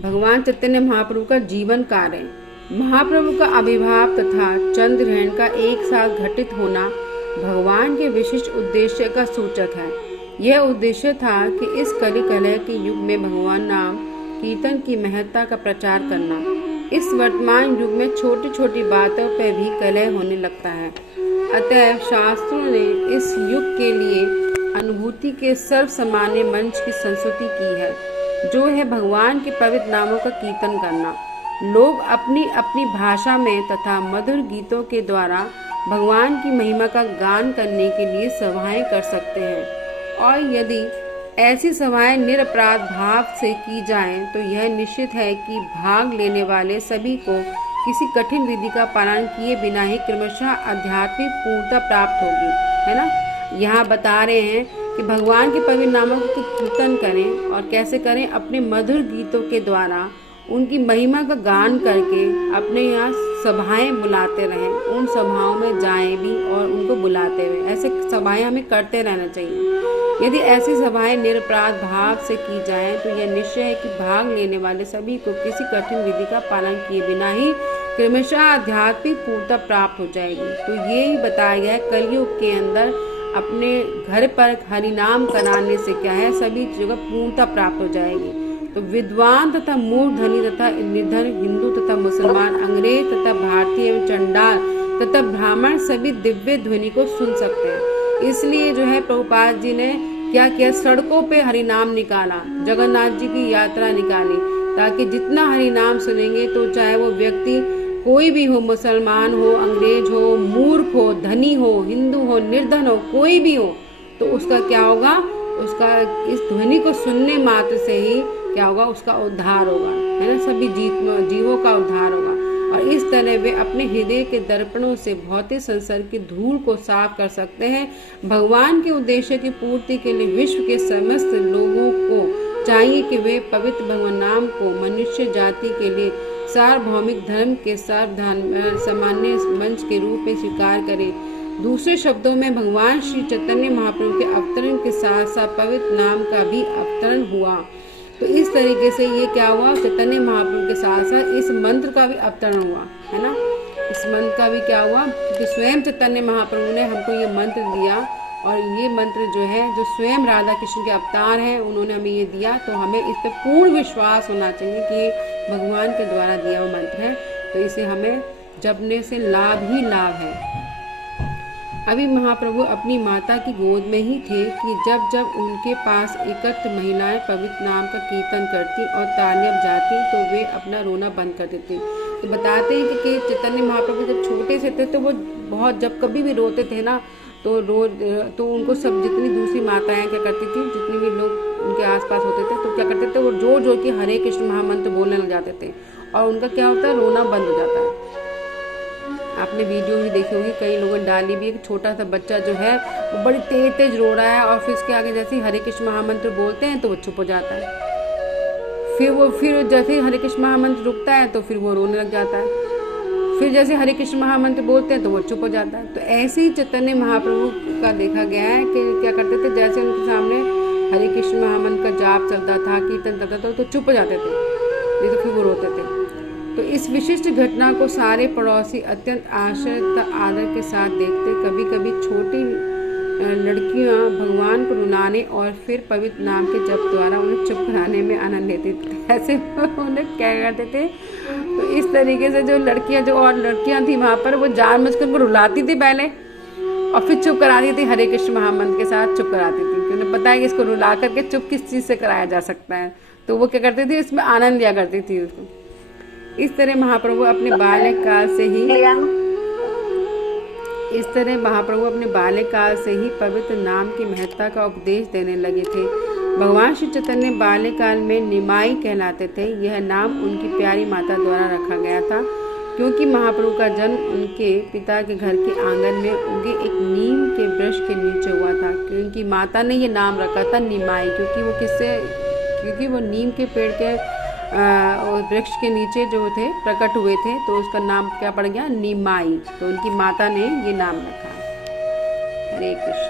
भगवान चैतन्य महाप्रभु का जीवन कार्य। महाप्रभु का आविर्भाव तथा चंद्र ग्रहण का एक साथ घटित होना भगवान के विशिष्ट उद्देश्य का सूचक है। यह उद्देश्य था कि इस कलि कलह के युग में भगवान नाम कीर्तन की महत्ता का प्रचार करना। इस वर्तमान युग में छोटी छोटी बातों पर भी कलह होने लगता है। अतएव शास्त्रों ने इस युग के लिए अनुभूति के सर्वसामान्य मंच की संस्तुति की है, जो है भगवान के पवित्र नामों का कीर्तन करना। लोग अपनी अपनी भाषा में तथा मधुर गीतों के द्वारा भगवान की महिमा का गान करने के लिए सभाएं कर सकते हैं, और यदि ऐसी सभाएं निरपराध भाव से की जाएं तो यह निश्चित है कि भाग लेने वाले सभी को किसी कठिन विधि का पालन किए बिना ही क्रमशः आध्यात्मिक पूर्णता प्राप्त होगी, है ना। यहाँ बता रहे हैं कि भगवान के पवित्र नामों को कीर्तन करें, और कैसे करें? अपने मधुर गीतों के द्वारा उनकी महिमा का गान करके अपने यहाँ सभाएं बुलाते रहें, उन सभाओं में जाएं भी और उनको बुलाते हुए। ऐसे सभाएं हमें करते रहना चाहिए। यदि ऐसी सभाएं निरपराध भाव से की जाएं तो यह निश्चय है कि भाग लेने वाले सभी को किसी कठिन विधि का पालन किए बिना ही क्रमशः आध्यात्मिक पूर्णता प्राप्त हो जाएगी। तो ये ही बताया गया है, कलयुग के अंदर अपने घर पर हरिनाम कराने से क्या है, सभी जगह पूर्णता प्राप्त हो जाएगी। तो विद्वान तथा मूर्ख, धनी तथा निर्धन, हिंदू तथा मुसलमान, अंग्रेज तथा भारतीय एवं चंडाल तथा ब्राह्मण सभी दिव्य ध्वनि को सुन सकते हैं। इसलिए जो है प्रभुपाद जी ने क्या किया, सड़कों पे हरिनाम निकाला, जगन्नाथ जी की यात्रा निकाली, ताकि जितना हरिनाम सुनेंगे तो चाहे वो व्यक्ति कोई भी हो, मुसलमान हो, अंग्रेज हो, मूर्ख हो, धनी हो, हिंदू हो, निर्धन हो, कोई भी हो, तो उसका क्या होगा, उसका इस ध्वनि को सुनने मात्र से ही क्या होगा, उसका उद्धार होगा, है ना। सभी जीवों का उद्धार होगा। और इस तरह वे अपने हृदय के दर्पणों से भौतिक संसार की धूल को साफ कर सकते हैं। भगवान के उद्देश्य की पूर्ति के लिए विश्व के समस्त लोगों को चाहिए कि वे पवित्र भगवान नाम को मनुष्य जाति के लिए सार्वभौमिक धर्म के सामान्य मंच के रूप में स्वीकार करें। दूसरे शब्दों में भगवान श्री चैतन्य महाप्रभु के अवतरण के साथ साथ पवित्र नाम का भी अवतरण हुआ। तो इस तरीके से ये क्या हुआ, चैतन्य महाप्रभु के साथ साथ इस मंत्र का भी अवतरण हुआ, है ना। इस मंत्र का भी क्या हुआ, क्योंकि स्वयं चैतन्य महाप्रभु ने हमको ये मंत्र दिया, और ये मंत्र जो है, जो स्वयं राधा कृष्ण के अवतार हैं, उन्होंने हमें ये दिया। तो हमें इस पर पूर्ण विश्वास होना चाहिए कि भगवान के द्वारा दिया हुआ मंत्र है, तो इसे हमें जपने से लाभ ही लाभ है। अभी महाप्रभु अपनी माता की गोद में ही थे कि जब उनके पास एकत्र महिलाएं पवित्र नाम का कीर्तन करती और तालियां बजाती तो वे अपना रोना बंद कर देती। तो बताते हैं कि चैतन्य महाप्रभु जब छोटे से थे तो वो बहुत, जब कभी भी रोते थे ना, तो उनको सब जितनी दूसरी माताएं क्या करती थी, जितने भी लोग उनके आसपास होते थे तो क्या करते थे, वो जोर जोर के हरे कृष्ण महामंत्र बोलने लग जाते थे, और उनका क्या होता है, रोना बंद हो जाता है। आपने वीडियो भी देखी होगी, कई लोगों ने डाली भी, एक छोटा सा बच्चा जो है वो बड़ी तेज तेज रो रहा है, और फिर इसके आगे जैसे हरे कृष्ण महामंत्र बोलते हैं तो वो चुप हो जाता है। फिर जैसे हरे कृष्ण महामंत्र रुकता है तो फिर वो रोने लग जाता है। फिर जैसे हरे कृष्ण महामंत्र बोलते हैं तो वो चुप हो जाता है। तो ऐसे ही चैतन्य महाप्रभु का देखा गया है कि क्या करते थे, जैसे उनके सामने हरे कृष्ण महामंत्र का जाप चलता था, कीर्तन चलता था, तो चुप हो जाते थे, नहीं तो फिर वो रोते थे। तो इस विशिष्ट घटना को सारे पड़ोसी अत्यंत आदर के साथ देखते। कभी कभी छोटी लड़कियां भगवान को रुलाने और फिर पवित्र नाम के जप द्वारा उन्हें चुप कराने में आनंद लेती थी। ऐसे उन्हें क्या करते थे, तो इस तरीके से जो लड़कियां थी वहाँ पर, वो जानबूझकर उनको रुलाती थी पहले, और फिर चुप कराती थी, हरे कृष्ण महामंत्र के साथ चुप कराती थी, क्योंकि उन्हें पता है कि इसको रुला करके चुप किस चीज़ से कराया जा सकता है। तो वो क्या करती थी, इसमें आनंद लिया करती थी उसको। इस तरह महाप्रभु अपने बाल्यकाल से ही पवित्र नाम की महत्ता का उपदेश देने लगे थे। भगवान श्री चैतन्य बाल्यकाल में निमाई कहलाते थे। यह नाम उनकी प्यारी माता द्वारा रखा गया था, क्योंकि महाप्रभु का जन्म उनके पिता के घर के आंगन में उगे एक नीम के वृक्ष के नीचे हुआ था। क्योंकि माता ने ये नाम रखा था निमाई, क्योंकि वो नीम के पेड़ के वृक्ष के नीचे जो थे प्रकट हुए थे, तो उसका नाम क्या पड़ गया, निमाई। तो उनकी माता ने ये नाम रखा। हरे कृष्ण।